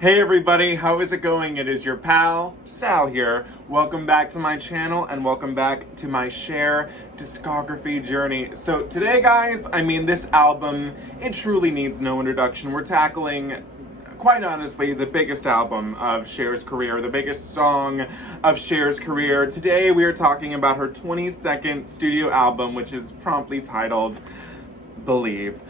Hey everybody, how is it going? It is your pal, Sal here. Welcome back to my channel and welcome back to my Cher discography journey. So today guys, this album, it truly needs no introduction. We're tackling, quite honestly, the biggest album of Cher's career, the biggest song of Cher's career. Today we are talking about her 22nd studio album, which is promptly titled Believe.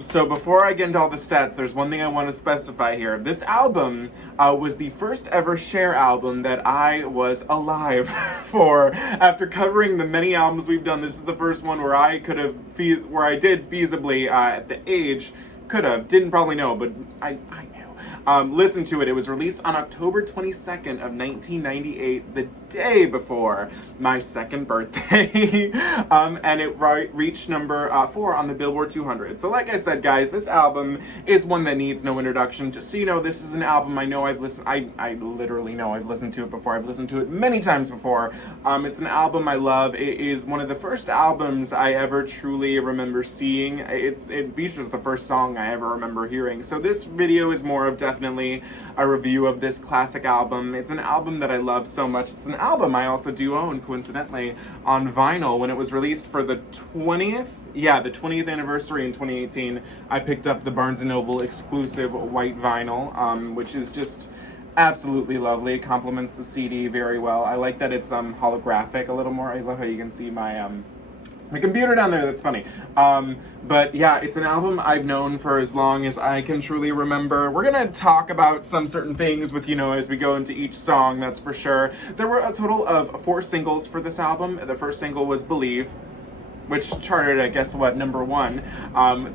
So before I get into all the stats, there's one thing I want to specify here. This album was the first ever Cher album that I was alive for. After covering the many albums we've done, this is the first one where I did feasibly at the age, didn't probably know, but I knew. Listen to it. It was released on October 22nd of 1998, the day before my second birthday, and it reached number 4 on the Billboard 200. So like I said, guys, this album is one that needs no introduction. Just so you know, this is an album I know I've listened, I literally know I've listened to it before. I've listened to it many times before. It's an album I love. It is one of the first albums I ever truly remember seeing. It features the first song I ever remember hearing. So this video is more of definitely a review of this classic album. It's an album that I love so much. It's an album I also do own, coincidentally, on vinyl. When it was released for the 20th anniversary in 2018, I picked up the Barnes & Noble exclusive white vinyl, which is just absolutely lovely. It complements the CD very well. I like that it's holographic a little more. I love how you can see my computer down there, that's funny. But yeah, it's an album I've known for as long as I can truly remember. We're gonna talk about some certain things with, as we go into each song, that's for sure. There were a total of 4 singles for this album. The first single was Believe, which charted at, guess what, number 1.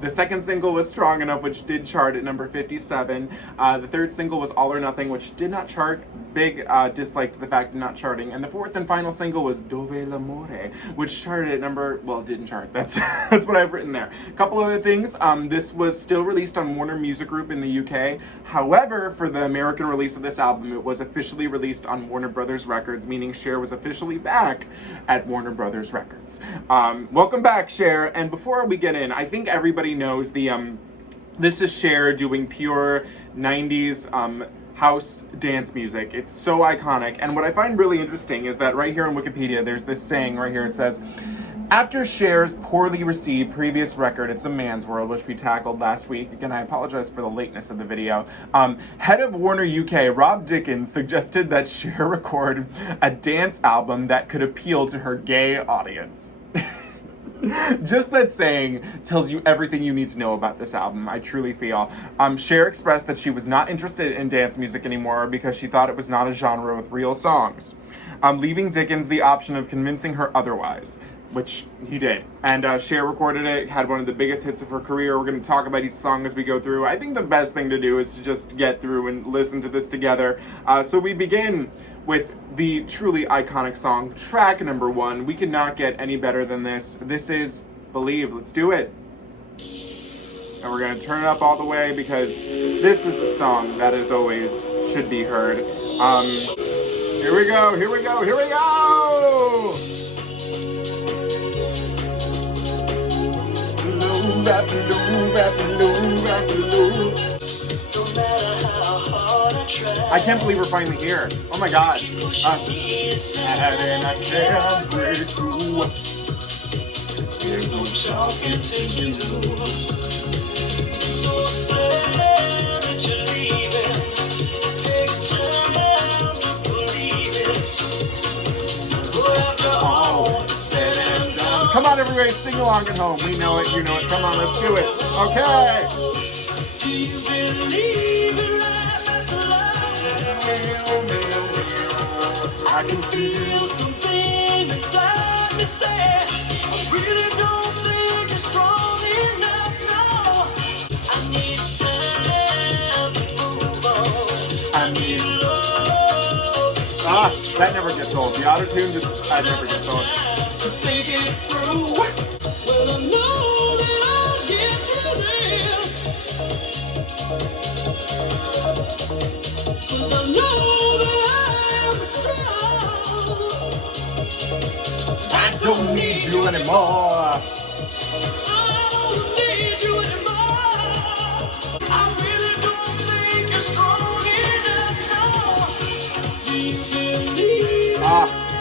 The second single was Strong Enough, which did chart at number 57. The third single was All or Nothing, which did not chart. Big dislike to the fact of not charting. And the fourth and final single was Dov'e L'amore, which charted at it didn't chart. That's what I've written there. A couple other things. This was still released on Warner Music Group in the UK. However, for the American release of this album, it was officially released on Warner Bros. Records, meaning Cher was officially back at Warner Bros. Records. Welcome back, Cher. And before we get in, I think everybody knows this is Cher doing pure 90s house dance music. It's so iconic. And what I find really interesting is that right here on Wikipedia, there's this saying right here. It says, after Cher's poorly received previous record, It's a Man's World, which we tackled last week. Again, I apologize for the lateness of the video. Head of Warner UK, Rob Dickens, suggested that Cher record a dance album that could appeal to her gay audience. Just that saying tells you everything you need to know about this album, I truly feel. Cher expressed that she was not interested in dance music anymore because she thought it was not a genre with real songs, leaving Dickens the option of convincing her otherwise, which he did. And Cher recorded it, had one of the biggest hits of her career. We're going to talk about each song as we go through. I think the best thing to do is to just get through and listen to this together. So we begin with the truly iconic song, track number 1. We could not get any better than this. This is Believe. Let's do it. And we're going to turn it up all the way because this is a song that, as always, should be heard. Here we go, here we go, here we go! I can't believe we're finally here. Oh my god. And I can't break through. Here's no talking to you. So sad that you're leaving. It takes time to believe it. But after all said and done. Come on, everybody, sing along at home. We know it, you know it. Come on, let's do it. Okay. Do you believe in life after life? I can feel something inside me say, I really don't think you're strong enough, no. I need time to move on. I need love. That never gets old. The auto-tune that never gets old. To think it through. Well, I know that I'll get through this. 'Cause I know that I am strong. I don't need you anymore. I don't need you anymore. I really don't think you're strong enough.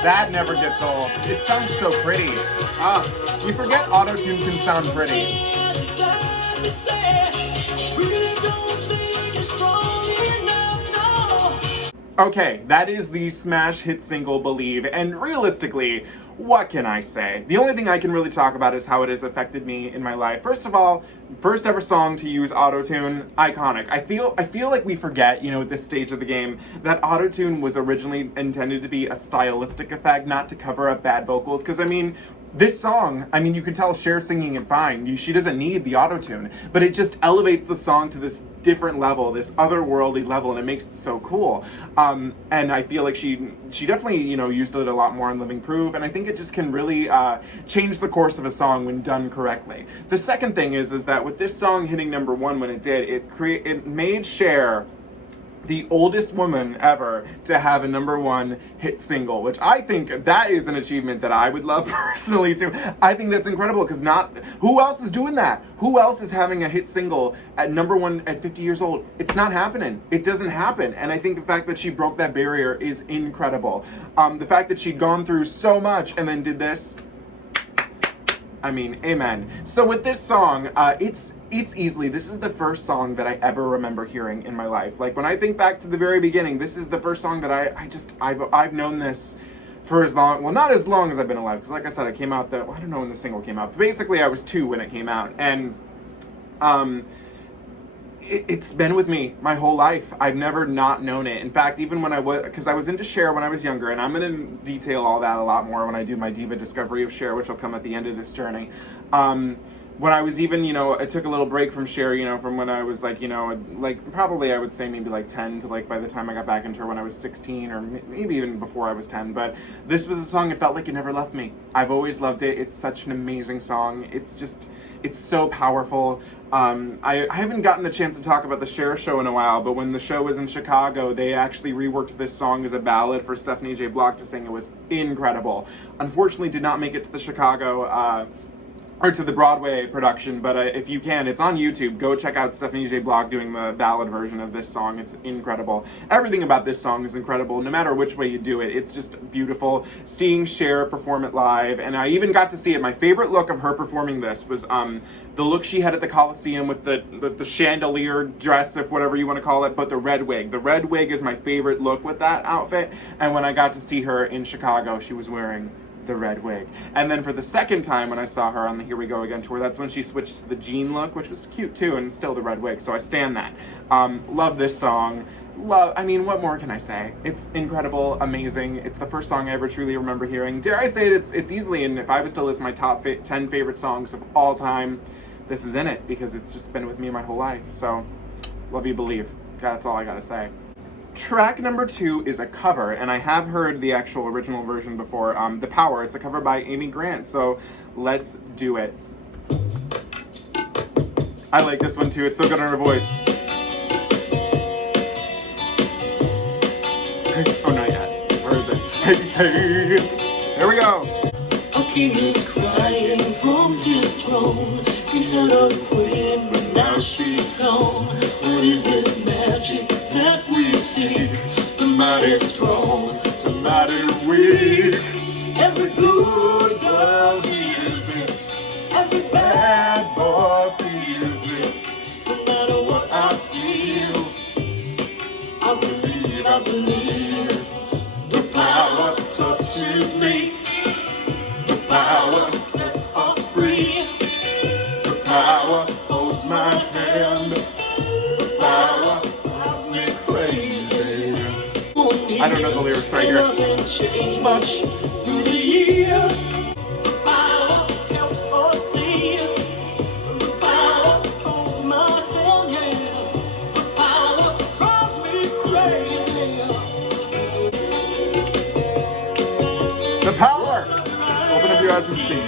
That never gets old. It sounds so pretty. You forget auto-tune can sound pretty. Okay, that is the smash hit single Believe, and realistically, what can I say? The only thing I can really talk about is how it has affected me in my life. First of all, first ever song to use autotune, iconic. I feel like we forget, you know, at this stage of the game, that autotune was originally intended to be a stylistic effect, not to cover up bad vocals, because I mean, this song, I mean, you can tell Cher singing it fine. She doesn't need the autotune, but it just elevates the song to this different level, this otherworldly level, and it makes it so cool. And I feel like she definitely, you know, used it a lot more in Living Proof, and I think it just can really change the course of a song when done correctly. The second thing is that with this song hitting #1 when it did, it made Cher the oldest woman ever to have a #1 hit single, which I think that is an achievement that I would love personally too. I think that's incredible because who else is doing that? Who else is having a hit single at #1 at 50 years old? It's not happening. It doesn't happen. And I think the fact that she broke that barrier is incredible. The fact that she'd gone through so much and then did this, I mean, amen. So with this song, it's easily, this is the first song that I ever remember hearing in my life. Like when I think back to the very beginning, this is the first song that I've known this for as long, well, not as long as I've been alive, because like I said, I don't know when the single came out, but basically I was 2 when it came out, and it's been with me my whole life. I've never not known it. In fact, even when because I was into Cher when I was younger, and I'm going to detail all that a lot more when I do my diva discovery of Cher, which will come at the end of this journey. When I was even, you know, I took a little break from Cher, you know, from when I was like, you know, like probably I would say maybe like 10 to like by the time I got back into her when I was 16 or maybe even before I was 10. But this was a song, it felt like it never left me. I've always loved it. It's such an amazing song. It's so powerful. I haven't gotten the chance to talk about the Cher show in a while, but when the show was in Chicago, they actually reworked this song as a ballad for Stephanie J. Block to sing. It was incredible. Unfortunately, did not make it to the Chicago, or to the Broadway production, but if you can, it's on YouTube. Go check out Stephanie J. Block doing the ballad version of this song. It's incredible. Everything about this song is incredible, no matter which way you do it. It's just beautiful. Seeing Cher perform it live, and I even got to see it. My favorite look of her performing this was the look she had at the Coliseum with the chandelier dress, if whatever you want to call it, but the red wig. The red wig is my favorite look with that outfit, and when I got to see her in Chicago, she was wearing the red wig. And then for the second time when I saw her on the Here We Go Again tour, that's when she switched to the jean look, which was cute too, and still the red wig, so I stand that. Love this song. I mean, what more can I say? It's incredible, amazing. It's the first song I ever truly remember hearing. Dare I say it's easily, and if I was to list my top 10 favorite songs of all time, this is in it, because it's just been with me my whole life. So, love you, Believe. That's all I gotta say. Track #2 is a cover, and I have heard the actual original version before, The Power. It's a cover by Amy Grant, so let's do it. I like this one too, it's so good on her voice. Oh, not yet. Where is it? Hey, here we go. A king is crying from his throne. He had a queen, but now she's gone. What is this magic that we see? The mighty strong, the mighty weak. Every good girl hears it, every bad boy feels it. No matter what I feel, I believe. The power touches me, the power sets us free. The power holds my hand, the power drives me crazy. I don't know the lyrics right here. Nothing changed much through the years. The power helps us see. The power holds my hand, yeah. The power drives me crazy. The Power! Open up your eyes and see.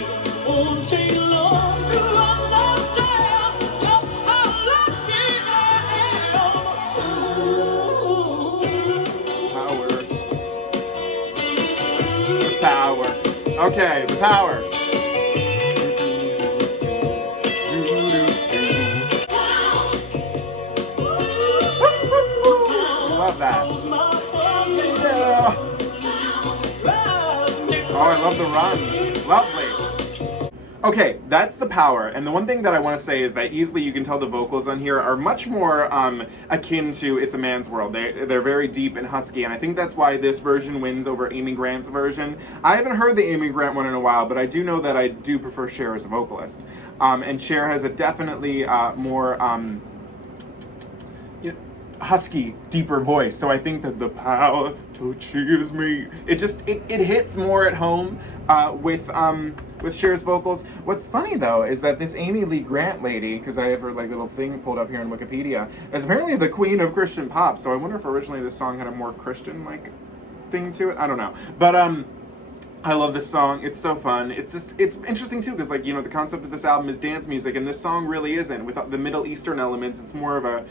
Won't take long to understand just how lucky I am. Power. The Power. Okay, The Power. Love that. Holds my hand, Yeah. drives Oh, I love the run. Lovely. Okay, that's the power. And the one thing that I want to say is that easily you can tell the vocals on here are much more akin to It's a Man's World. They're very deep and husky, and I think that's why this version wins over Amy Grant's version. I haven't heard the Amy Grant one in a while, but I do know that I do prefer Cher as a vocalist. And Cher has a definitely more husky, deeper voice. So I think that the power touches me. It hits more at home with Cher's vocals. What's funny though is that this Amy Lee Grant lady, because I have her like little thing pulled up here on Wikipedia, is apparently the queen of Christian pop. So I wonder if originally this song had a more Christian like thing to it. I don't know, but I love this song. It's so fun. It's interesting too, because like, you know, the concept of this album is dance music, and this song really isn't. Without the Middle Eastern elements, it's more of a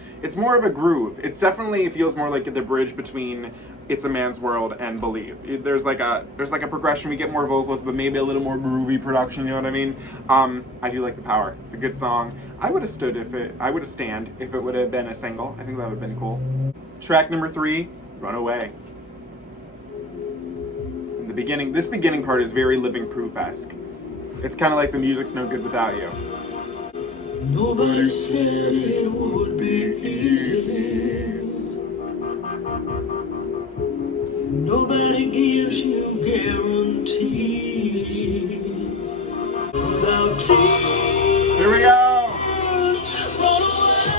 groove. It's definitely feels more like the bridge between It's a Man's World and Believe. There's like a progression. We get more vocals, but maybe a little more groovy production. You know what I mean? I do like the power. It's a good song. I would have stand if it would have been a single. I think that would have been cool. Track number 3, Runaway. This beginning part is very Living Proof-esque. It's kind of like the music's no good without you. Nobody said it would be easy. Nobody gives you guarantees. Without tears, Here we go. run away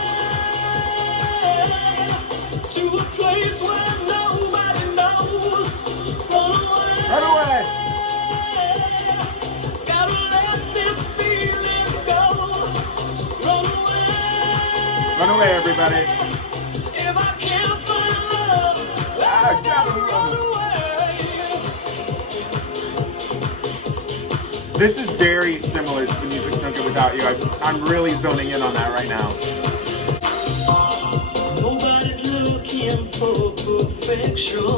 to a place where nobody knows. Run away. Run away. Gotta let this feeling go. Run away. Run away, everybody. If I can't find love, I gotta run away. This is very similar to the music's no good without you. I'm really zoning in on that right now. Nobody's looking for perfection.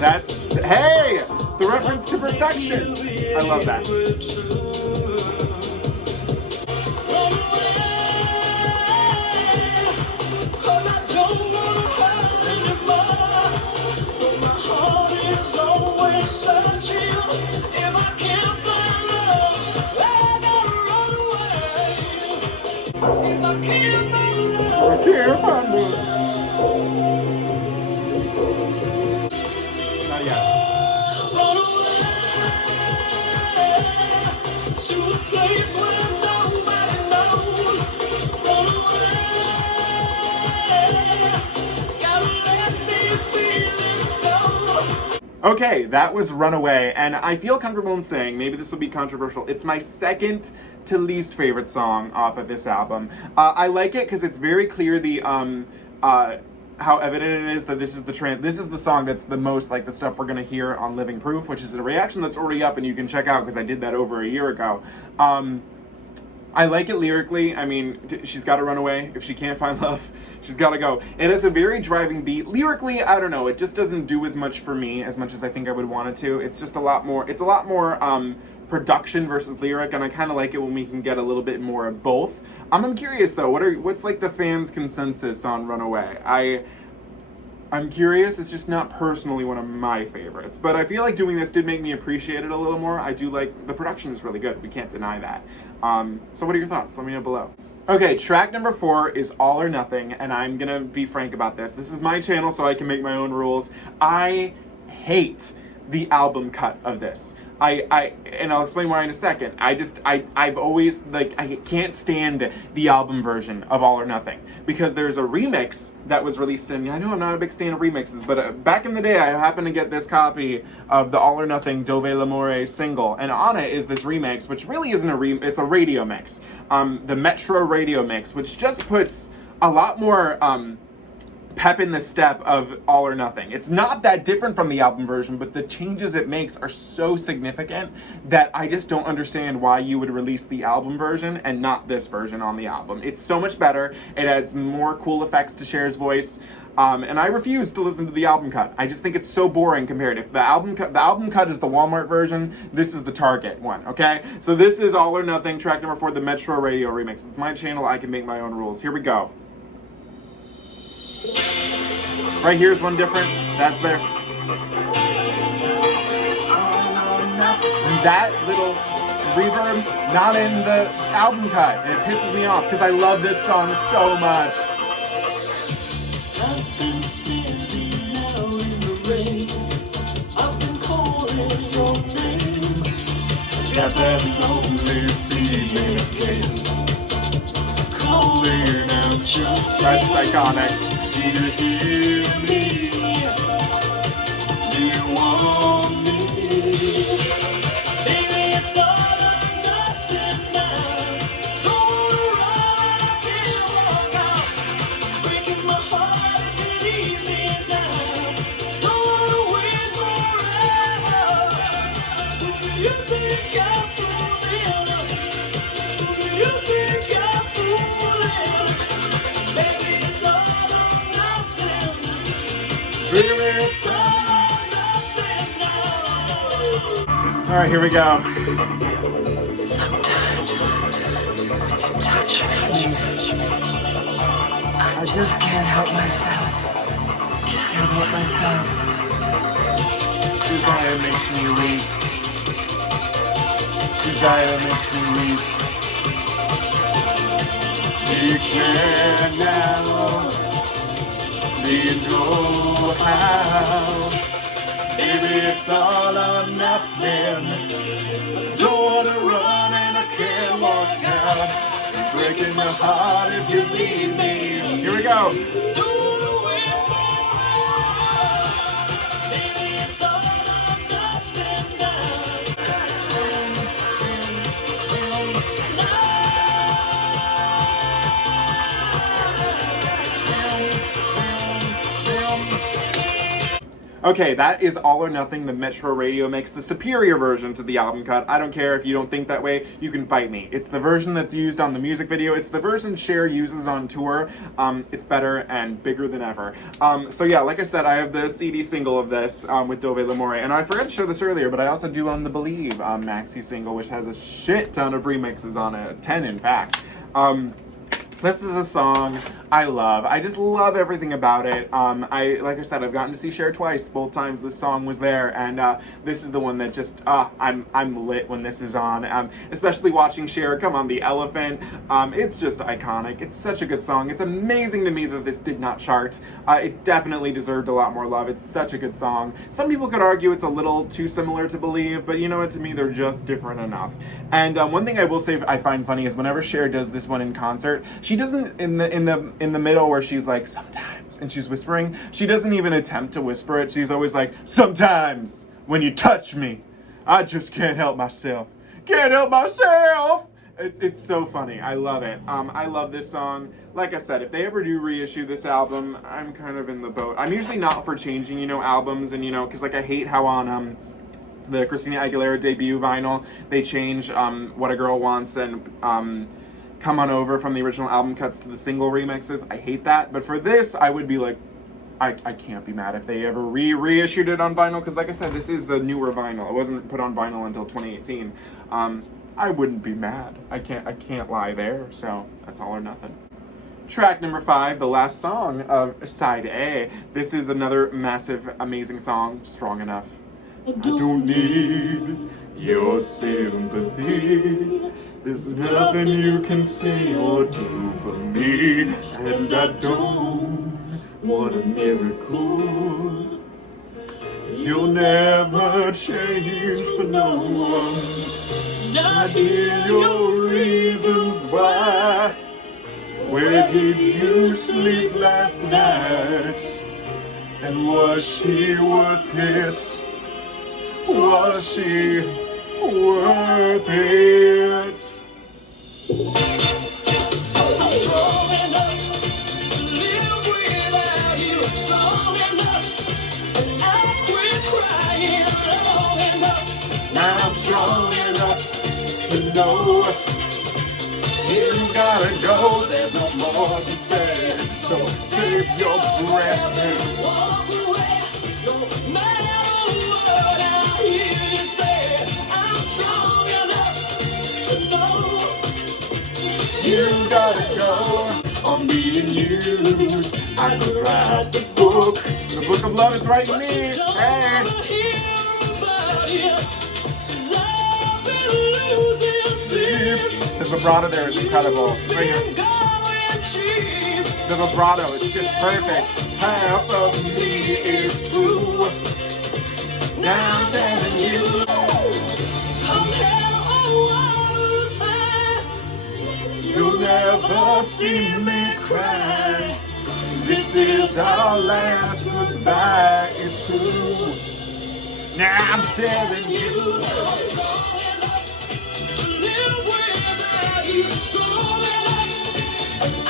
That's, hey, the reference to perfection. I love that. Run away, 'cause I don't wanna hurt anymore. But my heart is always searching. If I can't find love, I gotta run away. If I can't find love, I can't find it. Not yet. run away to a place where nobody knows. Run away, gotta let these feelings go. Okay, that was Runaway, and I feel comfortable in saying, maybe this will be controversial, it's my second to least favorite song off of this album. I like it because it's very clear how evident it is that this is the song that's the most like the stuff we're gonna hear on Living Proof, which is a reaction that's already up and you can check out because I did that over a year ago. I like it lyrically. I mean, she's got to run away. If she can't find love, she's got to go. It has a very driving beat. Lyrically, I don't know. It just doesn't do as much for me as much as I think I would want it to. It's just a lot more production versus lyric, and I kind of like it when we can get a little bit more of both. I'm curious though. What's like the fans' consensus on Runaway? I'm curious. It's just not personally one of my favorites, but I feel like doing this did make me appreciate it a little more. I do like the production is really good. We can't deny that. So what are your thoughts? Let me know below. Okay, track number 4 is All or Nothing, and I'm gonna be frank about this. This is my channel, so I can make my own rules. I hate the album cut of this. And I'll explain why in a second. I've always, like, I can't stand the album version of All or Nothing because there's a remix that was released, and I know I'm not a big fan of remixes, but back in the day I happened to get this copy of the All or Nothing Dov'e L'amore single, and on it is this remix, which really isn't it's a radio mix. The Metro radio mix, which just puts a lot more, pep in the step of All or Nothing. It's not that different from the album version, but the changes it makes are so significant that I just don't understand why you would release the album version and not this version on the album. It's so much better. It adds more cool effects to Cher's voice. And I refuse to listen to the album cut. I just think it's so boring compared. If the album cut is the Walmart version, this is the Target one, okay? So this is All or Nothing, track number 4, the Metro Radio remix. It's my channel, I can make my own rules. Here we go. Right here's one different. That's there. that little reverb, not in the album cut. And it pisses me off because I love this song so much. I've been standing out in the rain. I've been calling your name. Got that lonely feeling again. Calling out your name. That's iconic. Do you hear me? Do you want me? Baby, it's all or nothing now. Don't wanna run, I can't walk out. Breaking my heart if you leave me now. Don't wanna wait forever. Who do you think I'm fooling? Who do you think I'm fooling? Baby, it's all or nothing. Baby, it's all or nothing now. All right, here we go. Sometimes touch me. I just can't help myself. Can't help myself. Desire makes me weak. Desire makes me weak. Do you care now? Do you know how? Baby, it's all or nothing. I don't wanna run and I can't walk out. Breaking my heart if you leave me. Here we go. Don't wanna wait forever. Baby, it's all or nothing now. Okay, that is All or Nothing, the Metro Radio makes, the superior version to the album cut. I don't care if you don't think that way, you can fight me. It's the version that's used on the music video. It's the version Cher uses on tour. It's better and bigger than ever. So yeah, like I said, I have the CD single of this with Dov'e L'amore, and I forgot to show this earlier, but I also do own the Believe maxi single, which has a shit ton of remixes on it, 10 in fact. This is a song I love. I just love everything about it. Like I said, I've gotten to see Cher twice. Both times this song was there, and this is the one that just I'm lit when this is on. Especially watching Cher come on the elephant. It's just iconic. It's such a good song. It's amazing to me that this did not chart. It definitely deserved a lot more love. It's such a good song. Some people could argue it's a little too similar to Believe, but you know what? To me, they're just different enough. And one thing I will say I find funny is whenever Cher does this one in concert, she doesn't in the middle where she's like sometimes and she's whispering, she doesn't even attempt to whisper it. She's always like, sometimes when you touch me, I just can't help myself. Can't help myself. It's so funny. I love it. I love this song. Like I said, if they ever do reissue this album, I'm kind of in the boat. I'm usually not for changing, albums, and because like I hate how on the Christina Aguilera debut vinyl they change What a Girl Wants and Come On Over from the original album cuts to the single remixes. I hate that. But for this, I would be like, I can't be mad if they ever reissued it on vinyl, because like I said, this is a newer vinyl. It wasn't put on vinyl until 2018. I wouldn't be mad. I can't lie there. So that's All or Nothing. Track number 5, the last song of Side A. This is another massive, amazing song, Strong Enough. I don't need your sympathy. There's nothing you can say or do for me, and I don't want a miracle. You'll never change for no one. I hear your reasons why. Where did you sleep last night? And was she worth it? Was she worth it? I'm strong enough to live without you. Strong enough, and I quit crying long enough. Now I'm strong enough to know you gotta go. There's no more to say, so save your breath and walk away. No matter what I hear you say, I'm strong enough to know you gotta go. I'm being used. I could write the book. The Book of Love is right in me. Hey. Hear about it, 'cause I The vibrato there is incredible. Right here. The vibrato is just perfect. Half of me is true. Now I'm telling you. You'll never see me cry. This is our last goodbye. It's true. Now I'm telling you.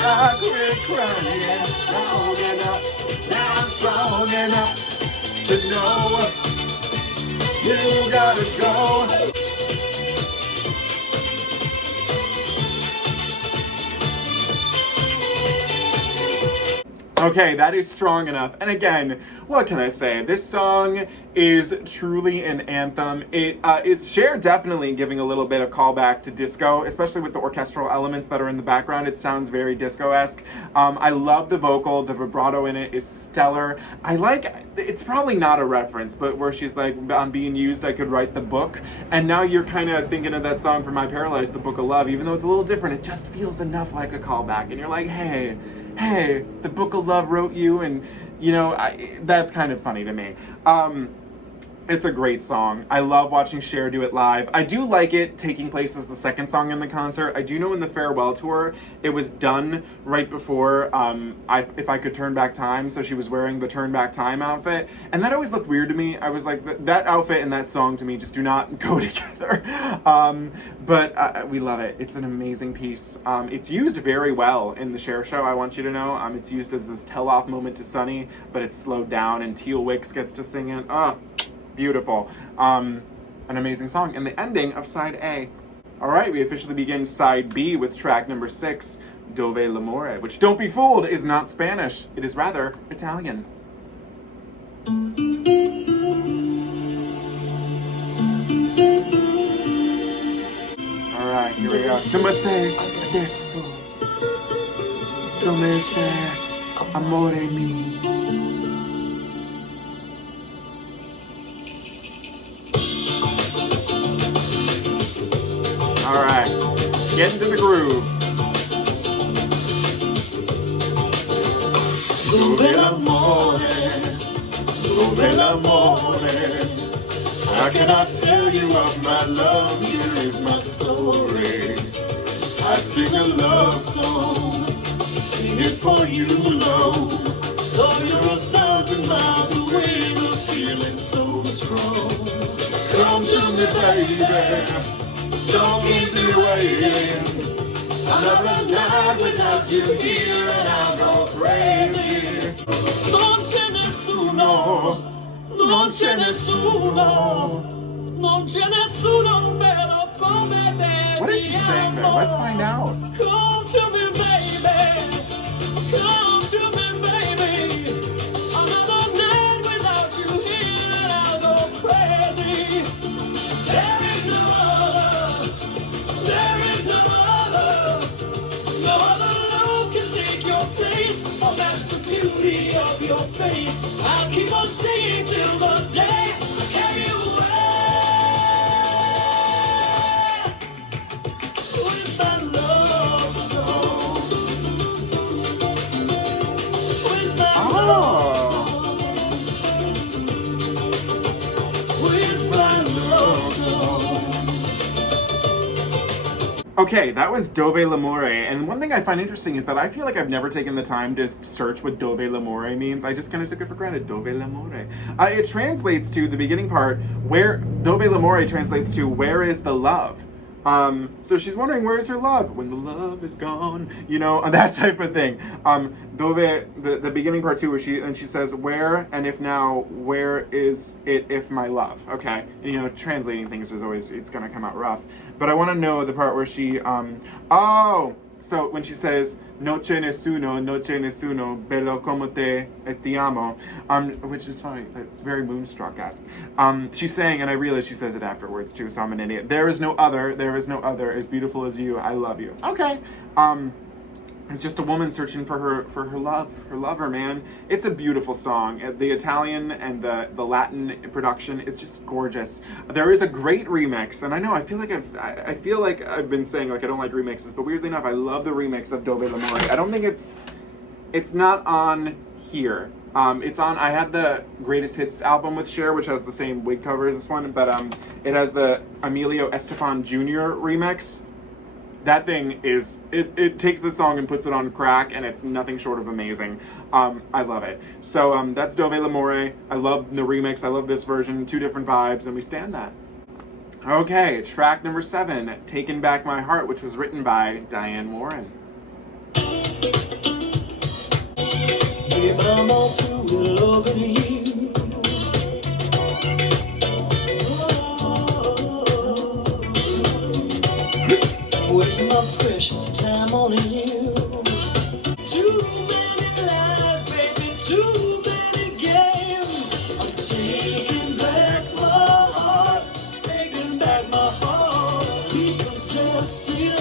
I quit crying long enough. Now I'm strong enough to know you gotta go. Okay, that is strong enough. And again, what can I say? This song is truly an anthem. It is Cher definitely giving a little bit of callback to disco, especially with the orchestral elements that are in the background. It sounds very disco-esque. I love the vocal. The vibrato in it is stellar. I like, it's probably not a reference, but where she's like, on being used, I could write the book. And now you're kind of thinking of that song from My Paralyzed, The Book of Love. Even though it's a little different, it just feels enough like a callback. And you're like, hey, the Book of Love wrote you, and you know, that's kind of funny to me. It's a great song. I love watching Cher do it live. I do like it taking place as the second song in the concert. I do know in the farewell tour, it was done right before If I Could Turn Back Time, so she was wearing the Turn Back Time outfit, and that always looked weird to me. I was like, that outfit and that song to me just do not go together. But we love it. It's an amazing piece. It's used very well in the Cher show, I want you to know. It's used as this tell-off moment to Sonny, but it's slowed down, and Teal Wicks gets to sing it. Beautiful. An amazing song. And the ending of side A. All right, we officially begin side B with track number 6, Dov'e L'amore, which, don't be fooled, is not Spanish. It is rather Italian. All right, here we go. Come say adesso, dove sei, amore mio. All right, get into the groove. Dov'e l'amore, dov'e l'amore. How can I tell you of my love? Here is my story. I sing a love song, sing it for you alone. Though you're 1,000 miles away, the feeling's so strong. Come to me, baby. Don't keep me waiting. Another night without you here and I'll go crazy. Non c'è nessuno, non c'è nessuno, non c'è nessuno bello come te. What is she saying there? Let's find out. Come to me, baby. Come to me, baby. Another night without you here and I'll go crazy. There is no other. There is no other. No other love can take your place. Oh, that's the beauty of your face. I'll keep on singing till the day I carry you away. With my love song. With my love song. With my love song. Okay, that was Dov'e L'amore, and one thing I find interesting is that I feel like I've never taken the time to search what Dov'e L'amore means. I just kind of took it for granted. Dov'e L'amore. It translates to the beginning part, where Dov'e L'amore translates to where is the love. So she's wondering where is her love when the love is gone, you know, that type of thing. Dove, the beginning part too, where she says where and if now, where is it if my love? Okay, and, you know, translating things is always, it's gonna come out rough. But I want to know the part where she so when she says no c'è nessuno bello come te e ti amo, which is funny, that's very Moonstruck-esque. She's saying, and I realize she says it afterwards too, so I'm an idiot. There is no other as beautiful as you. I love you. Okay. It's just a woman searching for her love, her lover, man. It's a beautiful song. The Italian and the Latin production is just gorgeous. There is a great remix, and I know I feel like I've been saying like I don't like remixes, but weirdly enough, I love the remix of Dov'e L'amore. I don't think it's not on here. It's on. I had the Greatest Hits album with Cher, which has the same wig cover as this one, but it has the Emilio Estefan Jr. remix. That thing is, it takes the song and puts it on crack, and it's nothing short of amazing. I love it. So that's Dov'e L'amore. I love the remix. I love this version. Two different vibes, and we stand that. Okay, track number 7, Taking Back My Heart, which was written by Diane Warren. Babe, I'm all through with loving you. Wasting my precious time on you. Too many lies, baby, too many games. I'm taking back my heart, taking back my heart. Be possessive,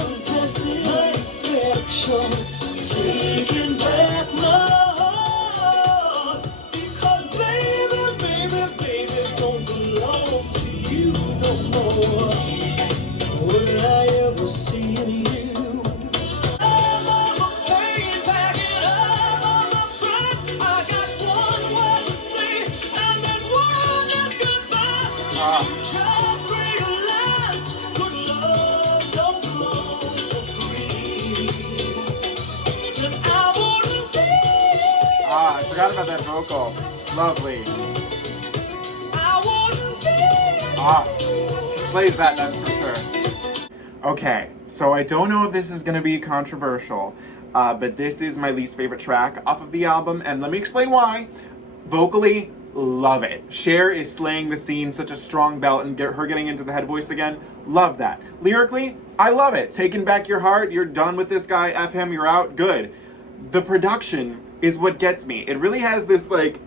my affection. Taking back my heart, because baby, don't belong to you no more. Would I ever see you? I'm on my pain back and I'm on my breath. I just one word to say, and that word is goodbye. You just realize good love don't come for free. That I wouldn't be. I forgot about that vocal. Lovely. I wouldn't be. She plays that's for sure. Okay, so I don't know if this is going to be controversial, but this is my least favorite track off of the album, and let me explain why. Vocally, love it. Cher is slaying the scene, such a strong belt, and her getting into the head voice again, love that. Lyrically, I love it. Taking back your heart, you're done with this guy, F him, you're out, good. The production is what gets me. It really has this, like,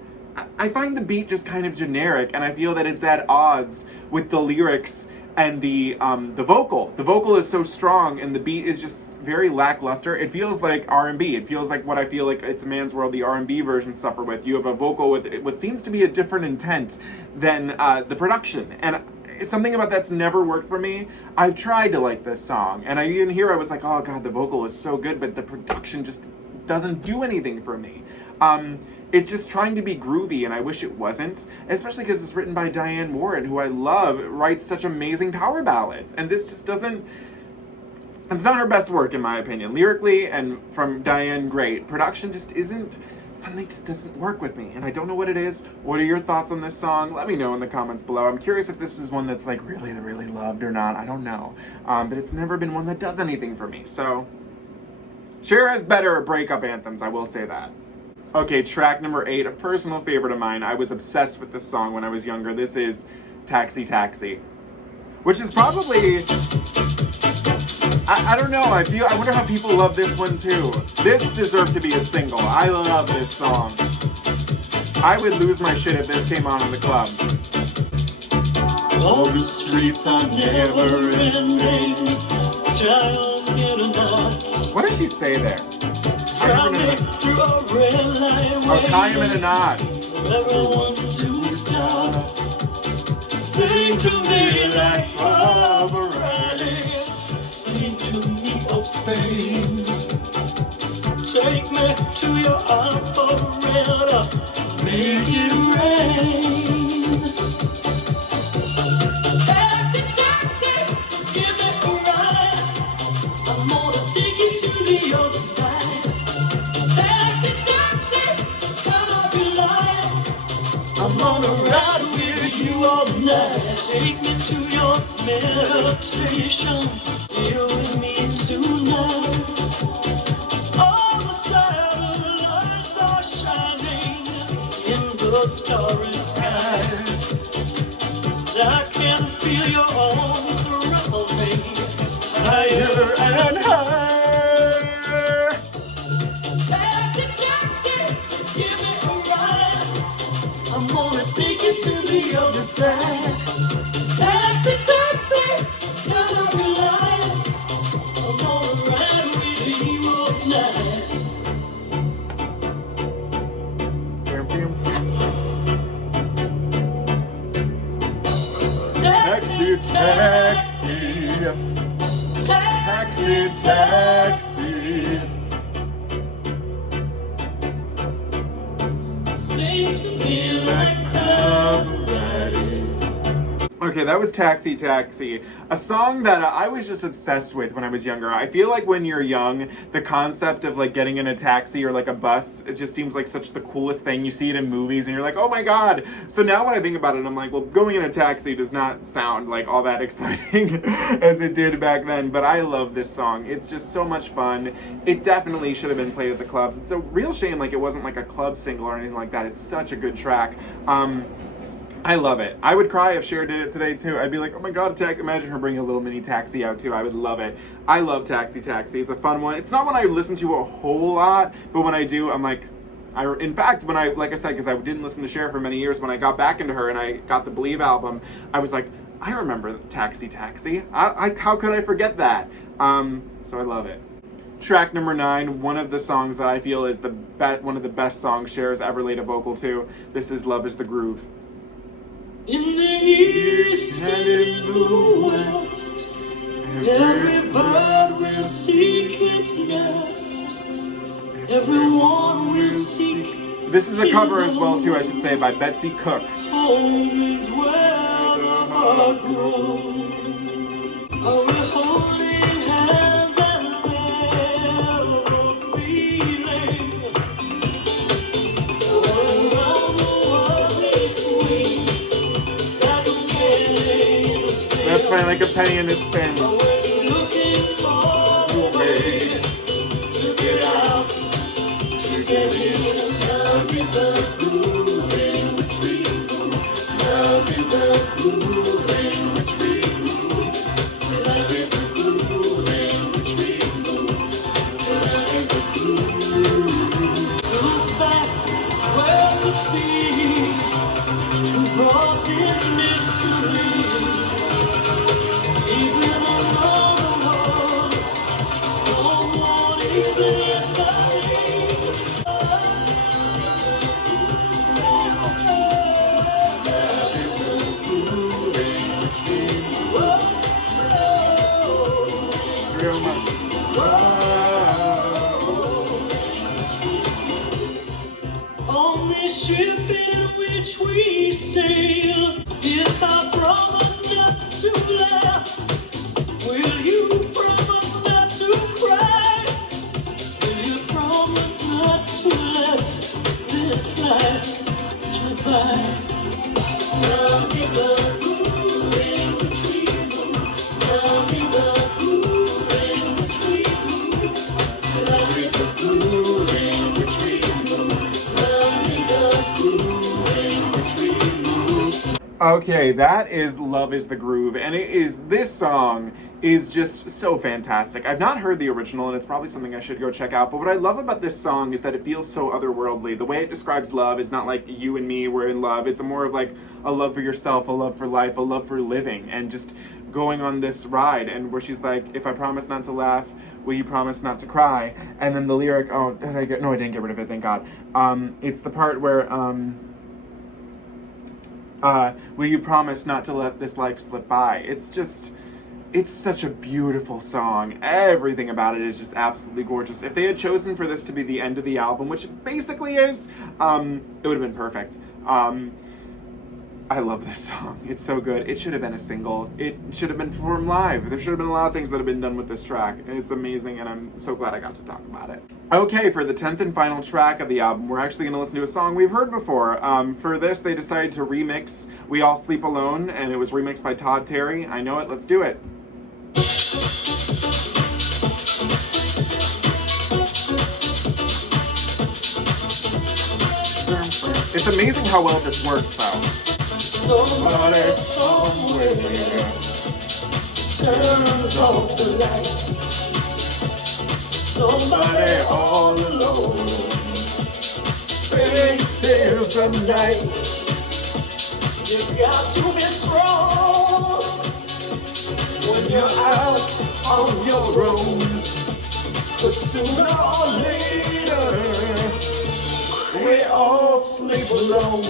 I find the beat just kind of generic, and I feel that it's at odds with the lyrics and the vocal. The vocal is so strong, and the beat is just very lackluster. It feels like R&B. It feels like what I feel like It's a Man's World, the R&B version, suffer with. You have a vocal with what seems to be a different intent than the production. And something about that's never worked for me. I've tried to like this song, and I even here I was like, oh god, the vocal is so good, but the production just doesn't do anything for me. It's just trying to be groovy, and I wish it wasn't, especially because it's written by Diane Warren, who I love, writes such amazing power ballads, and this just doesn't, it's not her best work in my opinion. Lyrically, and from Diane, great. Production just isn't, something just doesn't work with me, and I don't know what it is. What are your thoughts on this song? Let me know in the comments below. I'm curious if this is one that's like really, really loved or not, I don't know. But it's never been one that does anything for me, so. Cher has better breakup anthems, I will say that. Okay, track number 8, a personal favorite of mine. I was obsessed with this song when I was younger. This is Taxi Taxi, which is probably, I don't know, I wonder how people love this one too. This deserved to be a single. I love this song. I would lose my shit if this came on in the club. All the streets are never ending. Time in a knot. What does she say there? Driving through a red light. Oh, tie him in a knot. Everyone to stop. Sing to me like Pavarotti. Sing to me of Spain. Take me to your opera. Make it rain. Taxi, taxi, give me a ride. I'm gonna take you to the other side. Taxi, taxi, turn off your lights. I'm gonna ride with you all night. Take me to your meditation. You and me tonight. All the satellites are shining in the starry sky. I can feel your arms around me, higher and higher. Taxi, taxi, give me a ride. I'm gonna take you to the other side. Taxi, taxi, turn off your lights. I'm gonna ride with you all night. taxi, taxi, taxi, taxi. Sing to me like I'm ready. Okay, that was Taxi Taxi, a song that I was just obsessed with when I was younger. I feel like when you're young, the concept of like getting in a taxi or like a bus, it just seems like such the coolest thing. You see it in movies and you're like, oh my god. So now when I think about it, I'm like, well, going in a taxi does not sound like all that exciting as it did back then, but I love this song. It's just so much fun. It definitely should have been played at the clubs. It's a real shame like it wasn't like a club single or anything like that. It's such a good track. I love it. I would cry if Cher did it today too. I'd be like, oh my god, imagine her bringing a little mini taxi out too. I would love it. I love Taxi Taxi. It's a fun one. It's not one I listen to a whole lot, but when I do, I'm like, in fact, when like I said, because I didn't listen to Cher for many years, when I got back into her and I got the Believe album, I was like, I remember Taxi Taxi. How could I forget that? So I love it. Track number 9, one of the songs that I feel is one of the best songs Cher has ever laid a vocal to. This is Love Is the Groove. In the east and in the west, every bird will seek its nest. Everyone will seek. This is a cover as well too, I should say, by Betsy Cook. Home is where the heart grows. Are we holding hands and never feeling? Around the world is sweet. That's by Like a Penny in a Spin. Always looking for a way to get out, to get in. Love is a groove in which we move. Love is a groove in which we move. Love is a groove in which we move. Love is a groove. Look back, where's the sea? Who brought this mystery? Even another world, someone is listening. Real much. On this ship in which we sail, if I promise not to laugh, will you promise not to cry? Will you promise not to let this life slip by? Love is a groove in which we move. Love is a groove in which we move. Love is a groove in which we move. Love is a groove in which we move. Okay, that is Love Is the Groove, and this song is just so fantastic. I've not heard the original, and it's probably something I should go check out, but what I love about this song is that it feels so otherworldly. The way it describes love is not like you and me, we're in love. It's more of like a love for yourself, a love for life, a love for living, and just going on this ride, and where she's like, if I promise not to laugh, will you promise not to cry? And then the lyric, I didn't get rid of it, thank God. It's the part where, will you promise not to let this life slip by? It's such a beautiful song. Everything about it is just absolutely gorgeous. If they had chosen for this to be the end of the album, which it basically is, it would have been perfect. I love this song. It's so good. It should have been a single. It should have been performed live. There should have been a lot of things that have been done with this track. It's amazing, and I'm so glad I got to talk about it. Okay, for the 10th and final track of the album, we're actually going to listen to a song we've heard before. For this, they decided to remix We All Sleep Alone, and it was remixed by Todd Terry. I know it. Let's do it. It's amazing how well this works, though. Somebody somewhere turns off the lights. Somebody all alone faces the night. You got to be strong when you're out on your own. But sooner or later, we all sleep alone.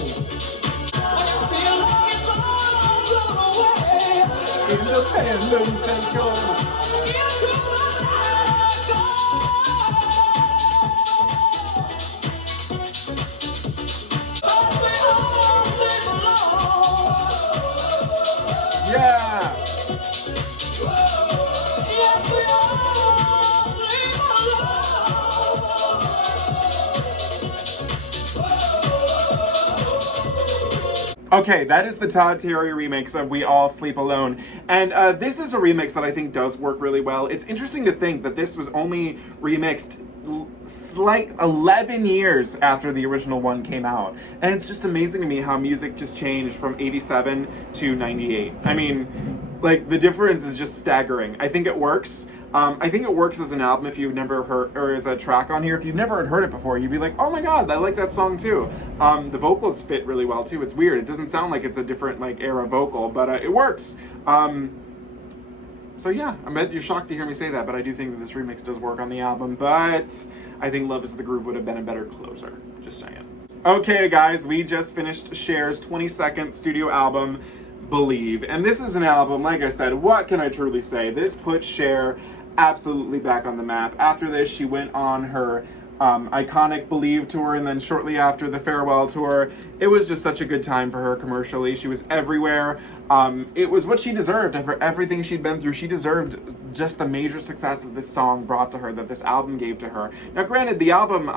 Feel like it's all blown away. Independence has gone. Yeah. Okay, that is the Todd Terry remix of We All Sleep Alone. And this is a remix that I think does work really well. It's interesting to think that this was only remixed slight 11 years after the original one came out. And it's just amazing to me how music just changed from 87 to 98. I mean, like, the difference is just staggering. I think it works. I think it works as an album if you've never heard, or as a track on here. If you've never heard it before, you'd be like, oh my god, I like that song too. The vocals fit really well too. It's weird. It doesn't sound like it's a different like era vocal, but it works. So yeah, I bet you're shocked to hear me say that, but I do think that this remix does work on the album, but I think Love Is the Groove would have been a better closer. Just saying. Okay guys, we just finished Cher's 22nd studio album, Believe. And this is an album, like I said, what can I truly say? This put Cher absolutely back on the map. After this, she went on her iconic Believe tour, and then shortly after the farewell tour, it was just such a good time for her commercially. She was everywhere. It was what she deserved. For everything she'd been through, she deserved just the major success that this song brought to her, that this album gave to her. Now granted, the album,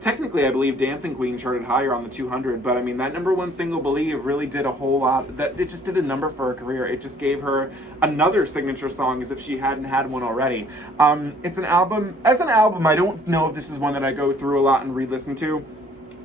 technically I believe Dancing Queen charted higher on the 200, but I mean that #1 single Believe really did a whole lot. That it just did a number for her career. It just gave her another signature song as if she hadn't had one already. It's an album, as an album, I don't know if this is one that I go through a lot and re-listen to.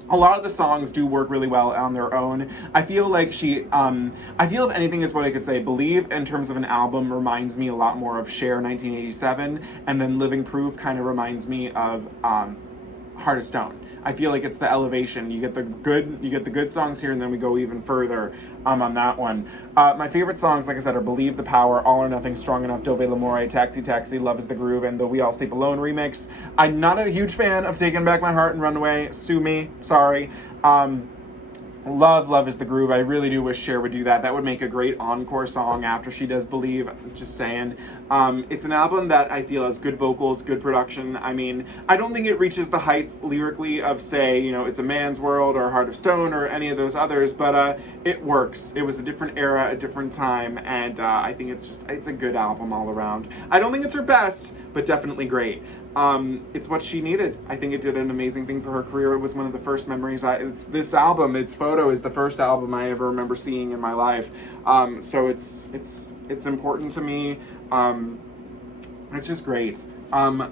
A lot of the songs do work really well on their own. I feel like I feel if anything is what I could say, Believe in terms of an album reminds me a lot more of Cher 1987, and then Living Proof kind of reminds me of Heart of Stone. I feel like it's the elevation. You get the good songs here, and then we go even further on that one. My favorite songs, like I said, are Believe, The Power, All or Nothing, Strong Enough, Dov'e L'amore, Taxi Taxi, Love Is the Groove, and the We All Sleep Alone remix. I'm not a huge fan of Taking Back My Heart and Runaway. Sue me, sorry. Love Is the Groove. I really do wish Cher would do that. That would make a great encore song after she does Believe. Just saying. It's an album that I feel has good vocals, good production. I mean, I don't think it reaches the heights lyrically of, say, you know, It's a Man's World or Heart of Stone or any of those others, but it works. It was a different era, a different time, and I think it's a good album all around. I don't think it's her best, but definitely great. It's what she needed. I think it did an amazing thing for her career. It was one of the first memories. This album, its photo, is the first album I ever remember seeing in my life. So it's important to me. It's just great.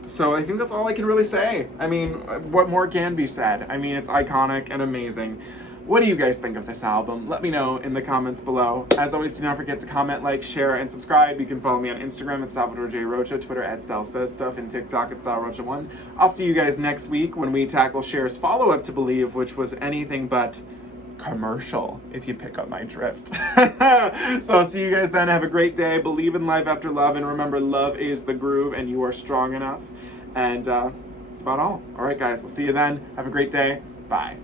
So I think that's all I can really say. I mean, what more can be said? I mean, it's iconic and amazing. What do you guys think of this album? Let me know in the comments below. As always, do not forget to comment, like, share, and subscribe. You can follow me on Instagram at Salvador J. Rocha, Twitter at Sal Says Stuff, and TikTok at SalRocha1. I'll see you guys next week when we tackle Cher's follow-up to Believe, which was anything but commercial, if you pick up my drift. So I'll see you guys then. Have a great day. Believe in life after love, and remember, love is the groove, and you are strong enough. And that's about all. All right, guys, I'll see you then. Have a great day. Bye.